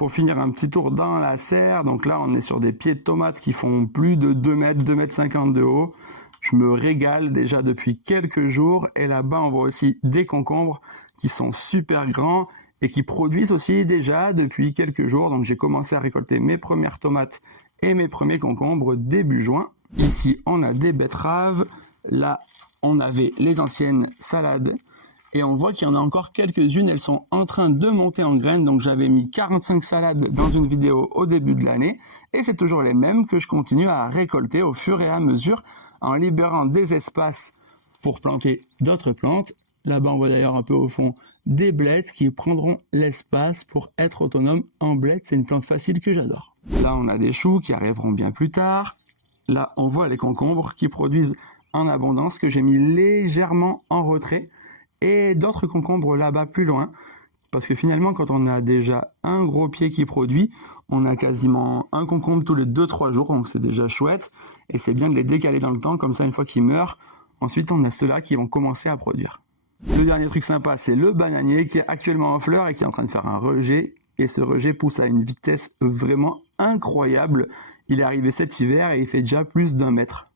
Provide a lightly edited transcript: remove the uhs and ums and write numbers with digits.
Pour finir, un petit tour dans la serre. Donc là, on est sur des pieds de tomates qui font plus de 2 mètres, 2,50 m de haut. Je me régale déjà depuis quelques jours. Et là-bas, on voit aussi des concombres qui sont super grands et qui produisent aussi déjà depuis quelques jours. Donc j'ai commencé à récolter mes premières tomates et mes premiers concombres début juin. Ici, on a des betteraves. Là, on avait les anciennes salades. Et on voit qu'il y en a encore quelques-unes, elles sont en train de monter en graines. Donc j'avais mis 45 salades dans une vidéo au début de l'année. Et c'est toujours les mêmes que je continue à récolter au fur et à mesure en libérant des espaces pour planter d'autres plantes. Là-bas, on voit d'ailleurs un peu au fond des blettes qui prendront l'espace pour être autonomes en blettes. C'est une plante facile que j'adore. Là, on a des choux qui arriveront bien plus tard. Là, on voit les concombres qui produisent en abondance que j'ai mis légèrement en retrait. Et d'autres concombres là-bas plus loin, parce que finalement quand on a déjà un gros pied qui produit, on a quasiment un concombre tous les 2-3 jours, donc c'est déjà chouette, et c'est bien de les décaler dans le temps, comme ça une fois qu'ils meurent, ensuite on a ceux-là qui vont commencer à produire. Le dernier truc sympa, c'est le bananier qui est actuellement en fleurs et qui est en train de faire un rejet, et ce rejet pousse à une vitesse vraiment incroyable. Il est arrivé cet hiver et il fait déjà plus d'1 mètre.